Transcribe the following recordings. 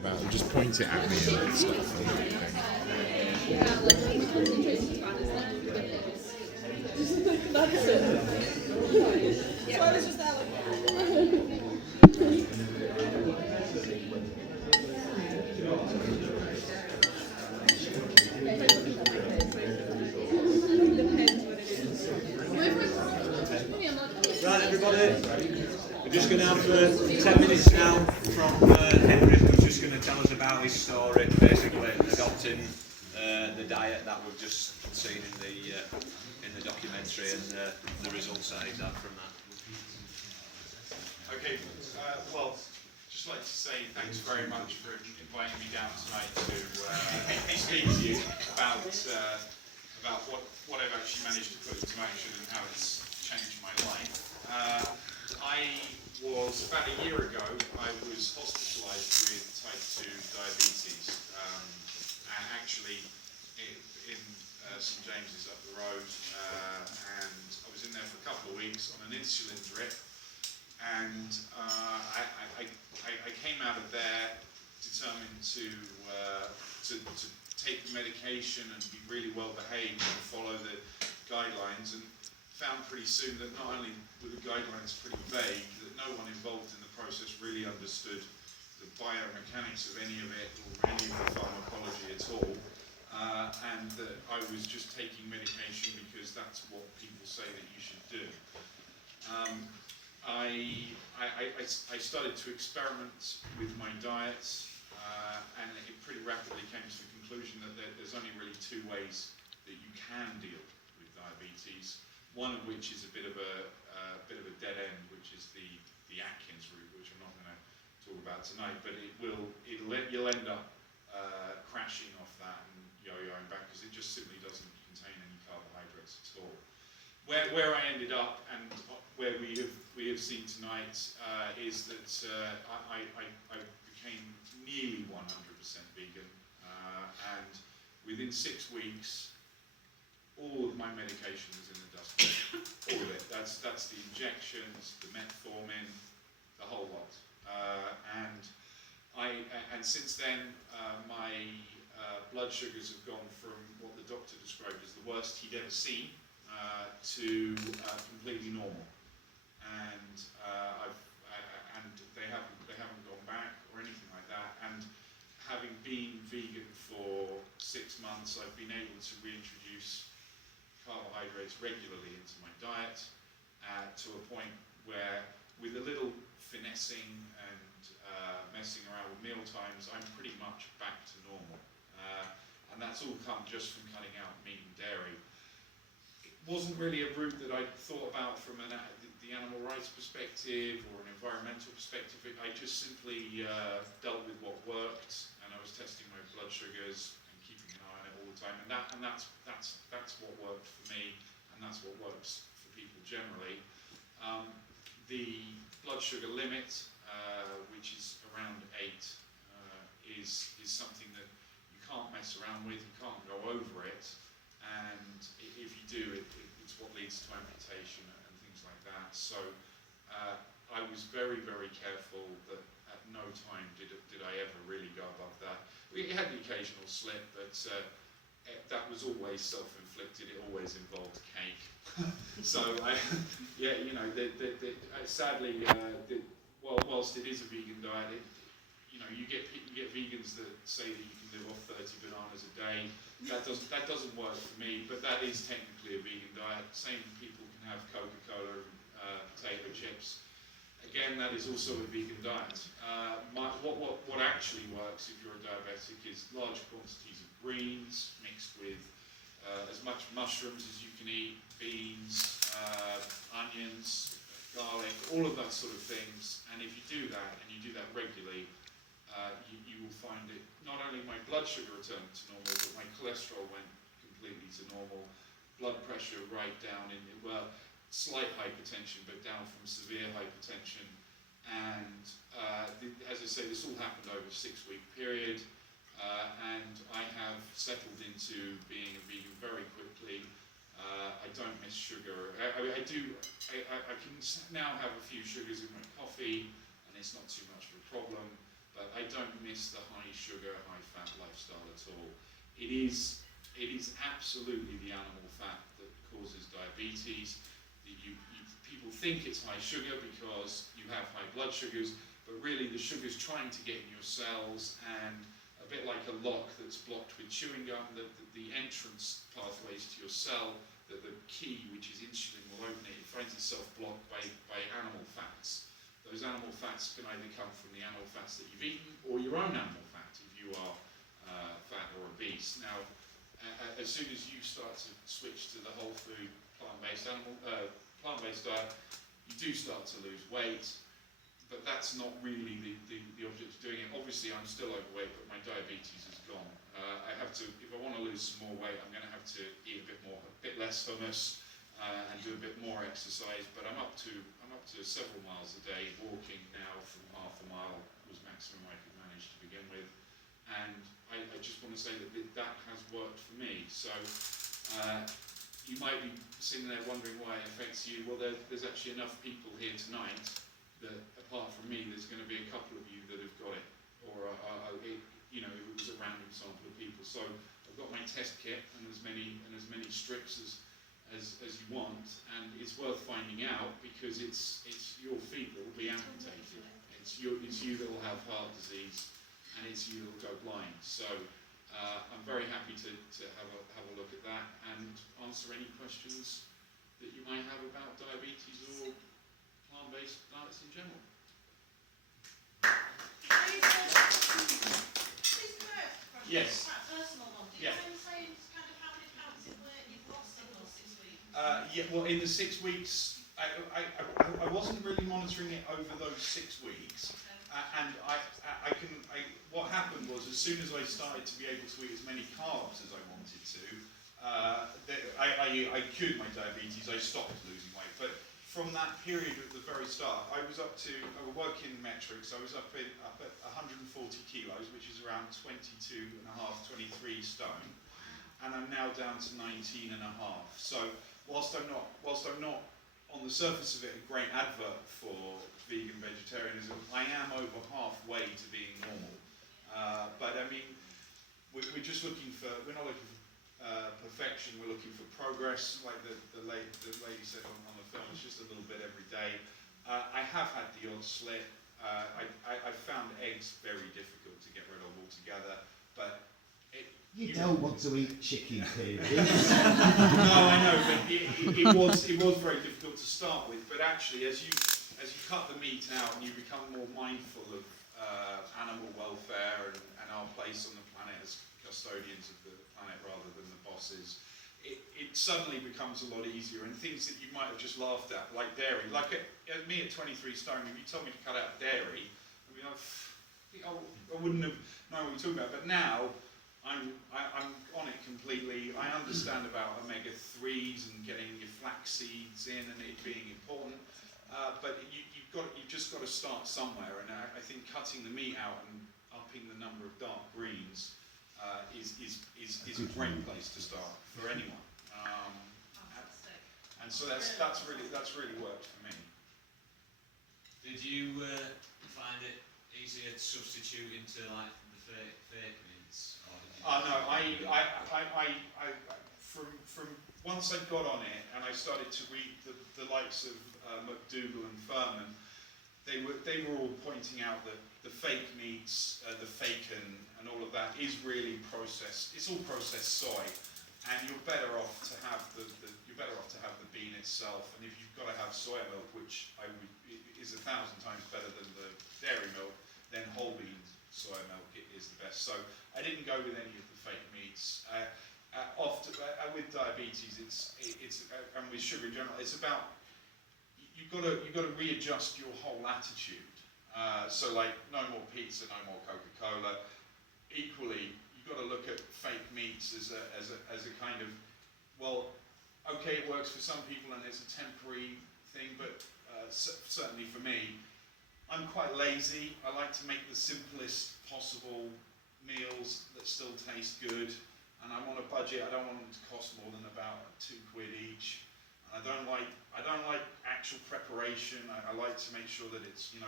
about them. Just point it at me and stuff. That's it. So I was just there Right, everybody, we're just going to have 10 minutes now from Henry, who's just going to tell us about his story, basically adopting the diet that we've just seen in the documentary and the results that he's had from that. Okay, well, just like to say thanks very much for inviting me down tonight to speak to you about what I've actually managed to put into action and how it's changed my life. About a year ago, I was hospitalised with type 2 diabetes, actually in St James's up the road, and I was in there for a couple of weeks on an insulin drip, and I came out of there determined to take the medication and be really well behaved and follow the guidelines, and found pretty soon that not only were the guidelines pretty vague, that no one involved in the process really understood the biomechanics of any of it or any of the pharmacology at all, and that I was just taking medication because that's what people say that you should do. I started to experiment with my diet, and it pretty rapidly came to the conclusion that there's only really two ways that you can deal with diabetes. One of which is a bit of a dead end, which is the Atkins route, which I'm not going to talk about tonight. But you'll end up crashing off that and yo-yoing back because it just simply doesn't contain any carbohydrates at all. Where I ended up and where we have seen tonight is that I became nearly 100% vegan, and within 6 weeks. All of my medication was in the dustbin, all of it. That's the injections, the metformin, the whole lot. And since then, my blood sugars have gone from what the doctor described as the worst he'd ever seen to completely normal. And they haven't gone back or anything like that. And having been vegan for 6 months, I've been able to reintroduce carbohydrates regularly into my diet to a point where, with a little finessing and messing around with meal times, I'm pretty much back to normal. And that's all come just from cutting out meat and dairy. It wasn't really a route that I thought about from the animal rights perspective or an environmental perspective. I just simply dealt with what worked, and I was testing my blood sugars and keeping an eye on it all the time, and that's what worked for me, and that's what works for people generally. The blood sugar limit, which is around 8, is something that you can't mess around with. You can't go over it, and if you do, it's what leads to amputation and things like that. So I was very, very careful that at no time did I ever really go above that. We had the occasional slip, but that was always self-inflicted. It always involved cake. So sadly, whilst it is a vegan diet, you get vegans that say that you can live off 30 bananas a day. That doesn't work for me, but that is technically a vegan diet. Same people can have Coca-Cola and potato chips. Again, that is also a vegan diet. What actually works if you're a diabetic is large quantities of greens mixed with as much mushrooms as you can eat, beans, onions, garlic, all of that sort of things. And if you do that, and you do that regularly, you will find it, not only my blood sugar returned to normal, but my cholesterol went completely to normal, blood pressure right down in, slight hypertension, but down from severe hypertension. And as I say, this all happened over a 6-week period, and I have settled into being a vegan very quickly. I don't miss sugar. I can now have a few sugars in my coffee, and it's not too much of a problem. But I don't miss embrace the high sugar, high fat lifestyle at all. It is absolutely the animal fat that causes diabetes. People think it's high sugar because you have high blood sugars, but really the sugar's trying to get in your cells, and a bit like a lock that's blocked with chewing gum, the entrance pathways to your cell, the key, which is insulin, will open it. It finds itself blocked by animal fats. Those animal fats can either come from the animal fats that you've eaten or your own animal fat if you are fat or obese. Now, as soon as you start to switch to the whole food plant-based diet, you do start to lose weight, but that's not really the object of doing it. Obviously, I'm still overweight, but my diabetes is gone. I have to, if I want to lose some more weight, I'm going to have to eat a bit less hummus, and do a bit more exercise. But I'm up to several miles a day walking now. From half a mile was maximum I could manage to begin with, and I just want to say that has worked for me. So. You might be sitting there wondering why it affects you. Well, there's actually enough people here tonight that, apart from me, there's going to be a couple of you that have got it, or it was a random sample of people. So I've got my test kit and as many strips as you want, and it's worth finding out because it's your feet that will be amputated. It's you that will have heart disease, and it's you that will go blind. So. I'm very happy to have a look at that and answer any questions that you might have about diabetes or plant-based diets in general. Please can I ask a question? Yes. Quite a personal one. Do you Yeah. mind saying kind of how many pounds in weight you've lost in those 6 weeks? Yeah, well, in the 6 weeks, I wasn't really monitoring it over those 6 weeks. And what happened was, as soon as I started to be able to eat as many carbs as I wanted to, I cured my diabetes. I stopped losing weight. But from that period at the very start, I was working metrics. I was up at 140 kilos, which is around 22 and a half, 23 stone, and I'm now down to 19 and a half. So whilst I'm not on the surface of it a great advert for vegan vegetarianism, I am over halfway to being normal. But I mean, we're not looking for perfection, we're looking for progress, like the lady said on the film. It's just a little bit every day. I have had the odd slip. I found eggs very difficult to get rid of altogether, but you don't want to eat chicken, Peter. No, I know, but it was very difficult to start with. But actually, as you cut the meat out and you become more mindful of animal welfare and our place on the planet as custodians of the planet rather than the bosses, it suddenly becomes a lot easier. And things that you might have just laughed at, like dairy, like me at 23 stone, if you told me to cut out dairy, I mean, I wouldn't have known what you're talking about. But now, I'm on it completely. I understand about omega-3s and getting your flax seeds in and it being important, but you've just got to start somewhere. And I think cutting the meat out and upping the number of dark greens is a great place to start for anyone. And so that's really worked for me. Did you find it easier to substitute into like the fake meats? No, from once I got on it and I started to read the likes of McDougall and Furman, they were all pointing out that the fake meats, the bacon, and all of that is really processed. It's all processed soy, and you're better off to have the bean itself. And if you've got to have soy milk, which is 1,000 times better than the dairy milk, then whole bean soy milk is the best. So I didn't go with any of the fake meats. Often with diabetes, and with sugar in general, it's about you've got to readjust your whole attitude. So like no more pizza, no more Coca-Cola. Equally, you've got to look at fake meats as a kind of, well, okay, it works for some people and it's a temporary thing, but certainly for me, I'm quite lazy. I like to make the simplest possible meals that still taste good, and I'm on a budget. I don't want them to cost more than about £2 each. And I don't like actual preparation. I like to make sure that it's 5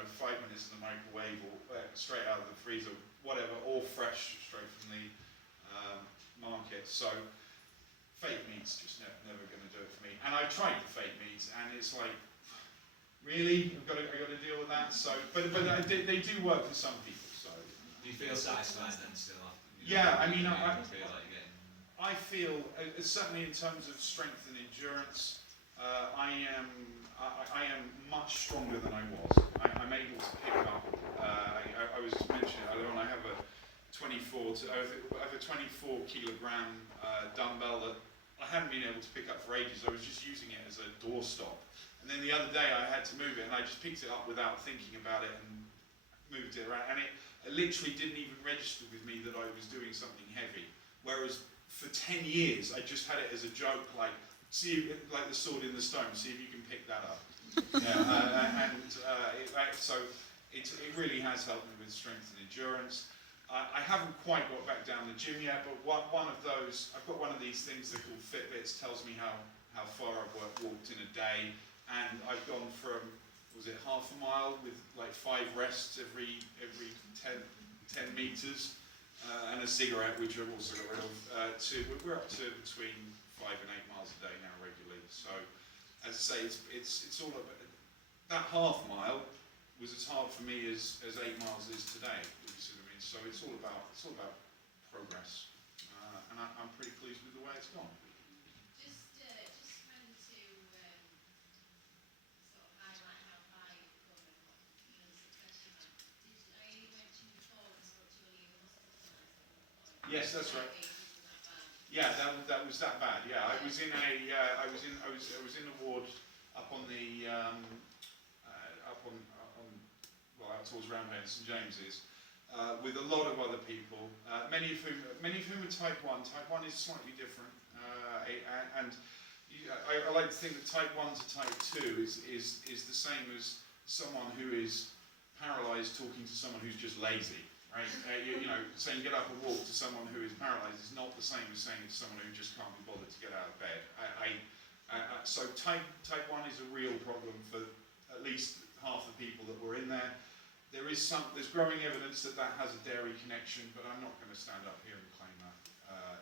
minutes in the microwave or straight out of the freezer whatever, all fresh, straight from the market. So fake meat's just never going to do it for me. And I've tried the fake meats, and it's like, really, I've got to deal with that. So, but they do work for some people. So, Do you feel satisfied then still? Yeah, I mean, I feel like you're getting. I feel certainly in terms of strength and endurance, I am much stronger than I was. I'm able to pick up. I was mentioning earlier on. I have a 24 kilogram dumbbell that I hadn't been able to pick up for ages. I was just using it as a doorstop. And then the other day I had to move it, and I just picked it up without thinking about it and moved it around. And it literally didn't even register with me that I was doing something heavy. Whereas for 10 years I just had it as a joke, like, see if, like the sword in the stone, see if you can pick that up. So it really has helped me with strength and endurance. I haven't quite got back down the gym yet, but one of those, I've got one of these things that are called Fitbits, tells me how far I've walked in a day, and I've gone from, was it half a mile with like 5 rests every 10 meters, and a cigarette, which I've also got rid of, we're up to between 5 and 8 miles a day now regularly. So, as I say, it's all about, that half mile was as hard for me as 8 miles is today. If you see what I mean. So it's all about progress, and I'm pretty pleased with the way it's gone. Just kind of to sort of highlight how far you've come and what, you know, the success you've had. I know you mentioned before when I spoke to you, you were hospitalised. Yes, that's right. Yeah, that was that bad. Yeah, I was in a I was in a ward up on the well, out towards Roundhay and St James's, with a lot of other people, many of whom are type 1. Type 1 is slightly different, and I like to think that type 1 to type 2 is the same as someone who is paralysed talking to someone who's just lazy. Right? You know, saying get up and walk to someone who is paralysed is not the same as saying to someone who just can't be bothered to get out of bed. So type 1 is a real problem for at least half the people that were in there. There's growing evidence that has a dairy connection, but I'm not going to stand up here and claim that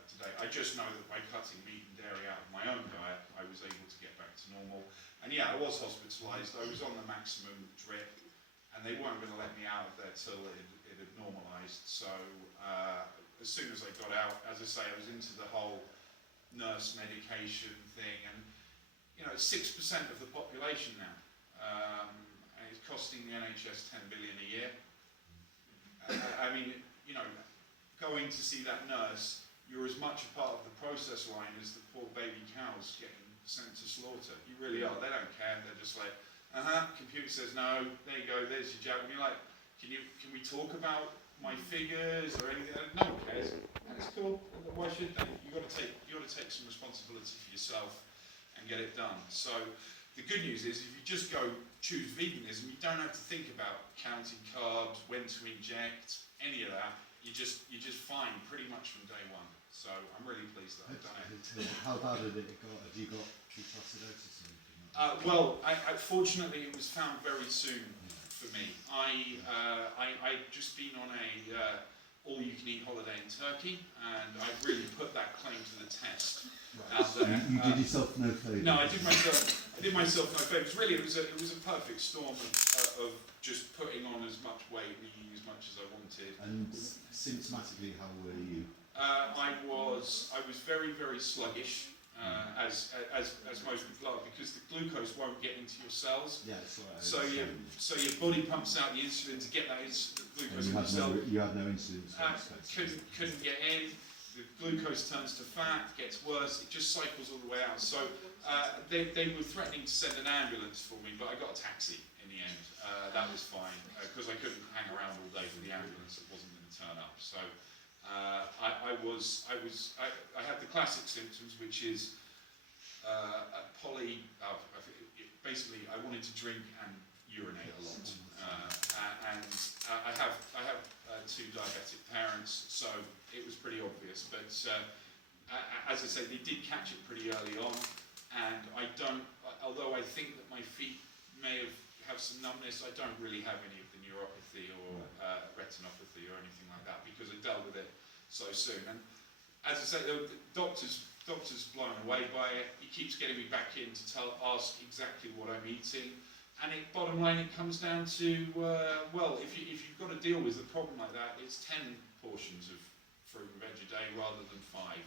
today. I just know that by cutting meat and dairy out of my own diet, I was able to get back to normal. And yeah, I was hospitalised. I was on the maximum drip, and they weren't going to let me out of there till it had normalised. So as soon as I got out, as I say, I was into the whole nurse medication thing, and you know, it's 6% of the population now. And it's costing the NHS 10 billion a year. I mean, you know, going to see that nurse, you're as much a part of the process line as the poor baby cows getting sent to slaughter. You really are. They don't care. They're just like, computer says no. There you go. There's your jab. And you're like, can we talk about my figures or anything? No one cares. And it's cool. Why should they? You got to take some responsibility for yourself and get it done. So the good news is, if you just go choose veganism, you don't have to think about counting carbs, when to inject, any of that. You're just fine pretty much from day one. So I'm really pleased that I've done it. How bad had it got? Have you got ketoacidosis or anything? Well, fortunately, it was found very soon for me. I'd just been on a all-you-can-eat holiday in Turkey, and I really put that claim to the test out there. You did yourself no favour. No, I did myself no favours. Really, it was a perfect storm of just putting on as much weight and eating as much as I wanted. And symptomatically, how were you? I was very, very sluggish, as most people are, because the glucose won't get into your cells. Yeah, that's right. So your body pumps out the insulin to get that glucose in the cell. You had no insulin. Couldn't get in. The glucose turns to fat, gets worse. It just cycles all the way out. So they were threatening to send an ambulance for me, but I got a taxi in the end. That was fine, because I couldn't hang around all day with the ambulance that wasn't going to turn up. So I had the classic symptoms, which is basically I wanted to drink and urinate a lot, and I have 2 diabetic parents, so it was pretty obvious. But as I say, they did catch it pretty early on, and although I think that my feet may have some numbness, I don't really have any of the neuropathy or retinopathy or anything like that, because I dealt with it so soon. And as I say, the doctor's blown away by it. He keeps getting me back in to ask exactly what I'm eating. And bottom line, it comes down to, well, if you've got to deal with a problem like that, it's 10 portions of fruit and veg a day rather than 5.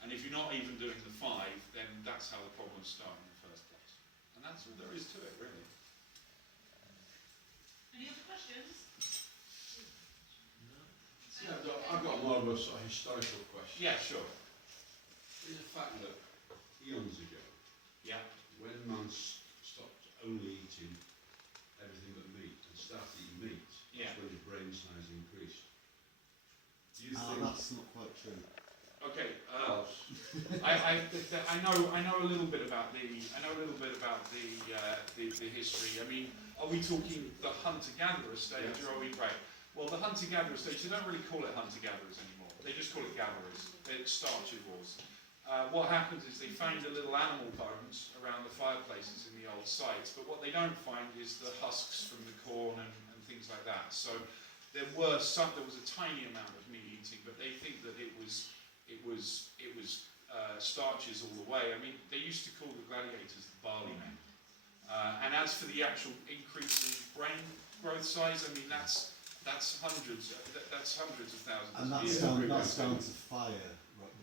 And if you're not even doing the 5, then that's how the problems start in the first place. And that's all there is to it, really. Any other questions? Yeah, I've got more of a sort of historical question. Yeah, sure. Is the fact that eons ago, Yeah. when man stopped only eating everything but meat and started eating meat, Yeah. that's when his brain size increased. Do you think That's not quite true. Okay. close? I know a little bit about the history. I mean, are we talking the hunter-gatherer stage, Yes. or are we right? Well, the hunter-gatherer stage, they don't really call it hunter-gatherers anymore. They just call it gatherers. They're starchivores. What happens is they find the little animal bones around the fireplaces in the old sites, but what they don't find is the husks from the corn and things like that. So there was a tiny amount of meat eating, but they think that it was starches all the way. I mean, they used to call the gladiators the barley men. And as for the actual increase in brain growth size, I mean that's hundreds of thousands. And of years. that's down to fire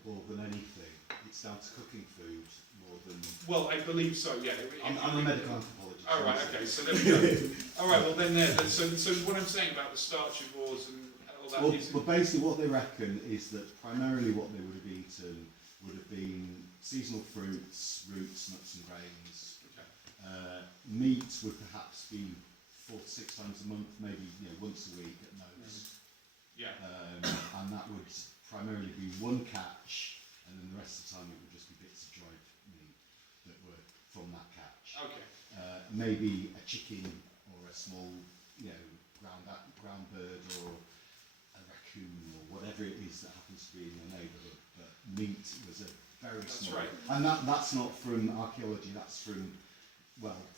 more than anything. It's down to cooking food more than. Well, I believe so. Yeah. I'm a medical anthropologist. Oh, right, okay, so there we go. All right, well then so what I'm saying about the starchivores and all that is... Well, basically what they reckon is that primarily what they would have eaten would have been seasonal fruits, roots, nuts and grains. Okay. Meat would perhaps be 4 to 6 times a month, maybe once a week at most. Yeah. And that would primarily be one catch, and then the rest of the time it would just be bits of dried meat that were from that catch. Okay. Maybe a chicken or a small, ground bird or a raccoon or whatever it is that happens to be in your neighbourhood. But meat was a very small. Right. And that's not from archaeology. That's from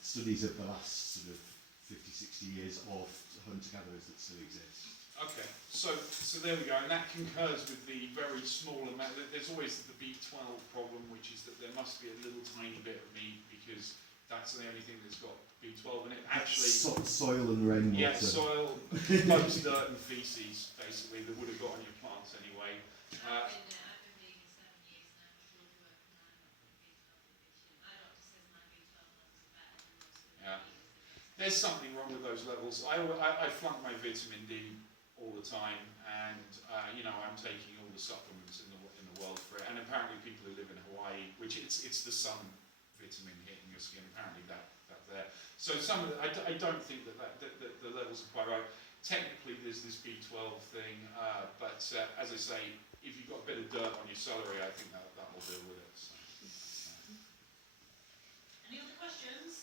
studies of the last sort of 50, 60 years of hunter-gatherers that still exist. Okay, so there we go, and that concurs with the very small amount. There's always the B12 problem, which is that there must be a little tiny bit of meat because that's the only thing that's got B12 in it. Actually, soil and rainwater. yeah, soil, bugs, dirt, and feces, basically, that would have got on your plants anyway. I've been vegan 7 years now, but blood work and I'm not B12 deficient. My doctor says my B12 levels are better than most of the Yeah. vegans. There's something wrong with those levels. I flunk my vitamin D all the time, and I'm taking all the supplements in the world for it. And apparently, people who live in Hawaii, which it's the sun vitamin hitting your skin, apparently that there. So some of I don't think that the levels are quite right. Technically, there's this B12 thing, but as I say, if you've got a bit of dirt on your celery, I think that will deal with it. So. Any other questions?